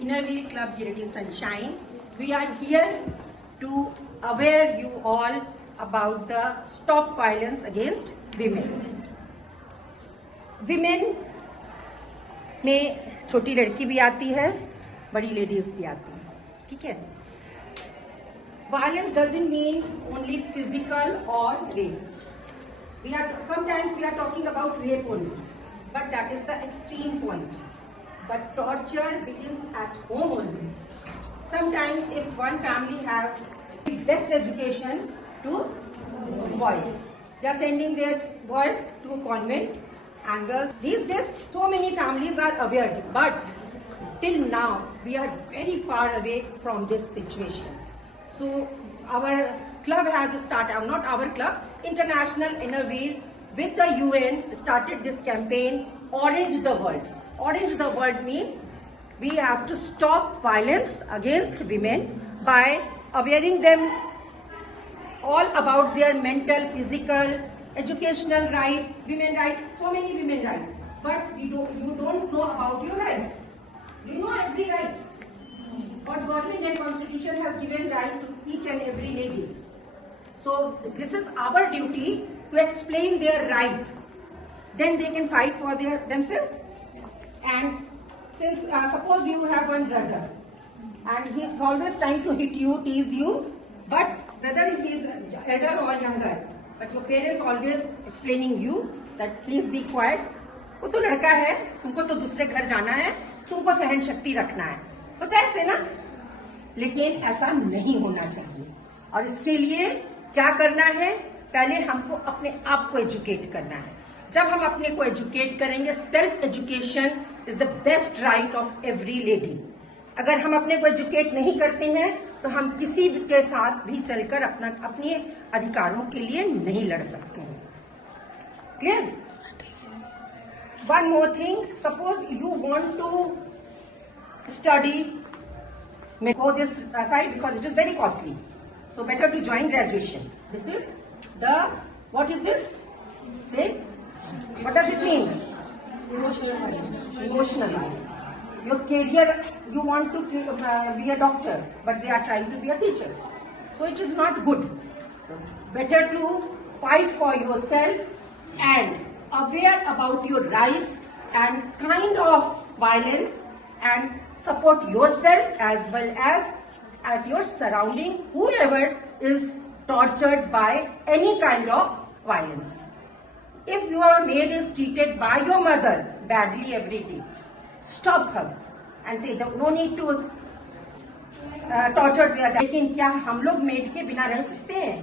Innerville Club Giridy Sunshine. We are here to aware you all about the stop violence against women. Women में छोटी लड़की भी आती है, बड़ी लेडीज भी आती है, ठीक है. Violence doesn't mean only physical or rape. Sometimes we are talking about rape only, but that is the extreme point. But torture begins at home only. Sometimes if one family has the best education to boys, they are sending their boys to a convent and girls. These days so many families are aware, but till now we are very far away from this situation. So our club has started, not our club, International Innerville with the UN started this campaign, Orange the World. Orange the World means we have to stop violence against women by awareing them all about their mental, physical, educational right, women right, so many women right. But you don't know about your right. You know every right. But government and constitution has given right to each and every lady. So this is our duty to explain their right. Then they can fight for themselves. And since suppose you have one brother and he's always trying to hit you, tease you, but whether he is elder or younger, but your parents always explaining you that please be quiet. वो तो लड़का है, तुमको तो दूसरे घर जाना है, तुमको सहन शक्ति रखना है, होता है ऐसे ना. लेकिन ऐसा नहीं होना चाहिए. और इसके लिए क्या करना है, पहले हमको अपने आप को एजुकेट करना है. जब हम अपने को एजुकेट करेंगे, self education is the best right of every lady. अगर हम अपने को एजुकेट नहीं करते हैं तो हम किसी के साथ भी चलकर अपने अधिकारों के लिए नहीं लड़ सकते हैं. Clear? One more thing, suppose you want to study, may go this side because it is very costly. So better to join graduation. This is the, what is this? Say, what does it mean? Emotional violence. Emotional violence. Your career, you want to be a doctor, but they are trying to be a teacher. So it is not good. Better to fight for yourself and aware about your rights and kind of violence and support yourself as well as at your surrounding whoever is tortured by any kind of violence. If your maid is treated by your mother badly every day, stop her and say no need to torture their. लेकिन क्या हम लोग made के बिना रह सकते हैं?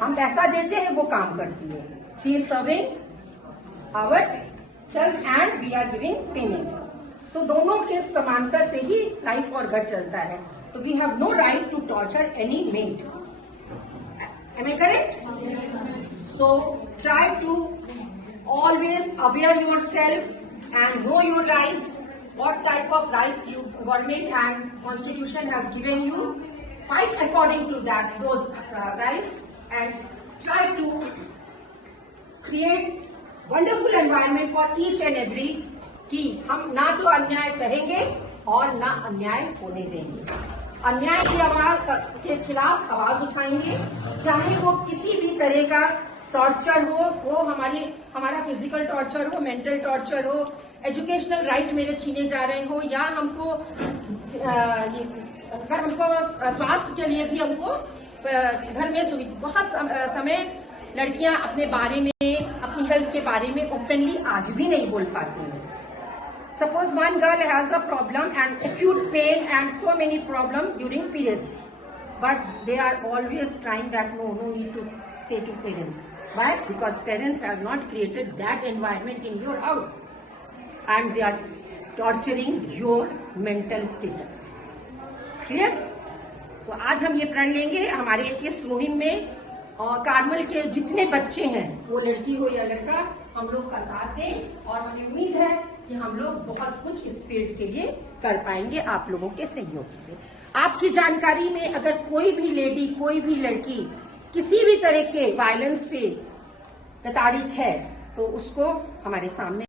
हम पैसा देते हैं, वो काम करती है. She is serving ourselves and we are giving payment. तो दोनों के समांतर से ही लाइफ और घर चलता है. तो we have no right to torture any maid. Am I correct? So try to always aware yourself and know your rights. what type of rights you government and constitution has given you. Fight according to those rights and try to create wonderful environment for each and every कि हम ना तो अन्याय सहेंगे और ना अन्याय होने देंगे. अन्याय के खिलाफ आवाज उठाएंगे, चाहे वो किसी भी तरह का टॉर्चर हो, वो हमारा फिजिकल टॉर्चर हो, मेंटल टॉर्चर हो, एजुकेशनल राइट मेरे छीने जा रहे हो, या हमको अगर हमको स्वास्थ्य के लिए भी हमको घर में सुविधा. बहुत समय लड़कियां अपने बारे में, अपनी हेल्थ के बारे में ओपनली आज भी नहीं बोल पाती हैं. Suppose one girl has a problem and acute pain and so many problems during periods, but they are always trying that no need to say to parents. Why? Because parents have not created that environment in your house and they are torturing your mental status. Clear? So आज हम ये प्रण लेंगे हमारे इस मुहिम में, और कार्मल के जितने बच्चे हैं, वो लड़की हो या लड़का, हम लोग का साथ दें और हमें उम्मीद है कि हम लोग बहुत कुछ इस फील्ड के लिए कर पाएंगे आप लोगों के सहयोग से. आपकी जानकारी में अगर कोई भी लेडी, कोई भी लड़की किसी भी तरह के वायलेंस से प्रताड़ित है तो उसको हमारे सामने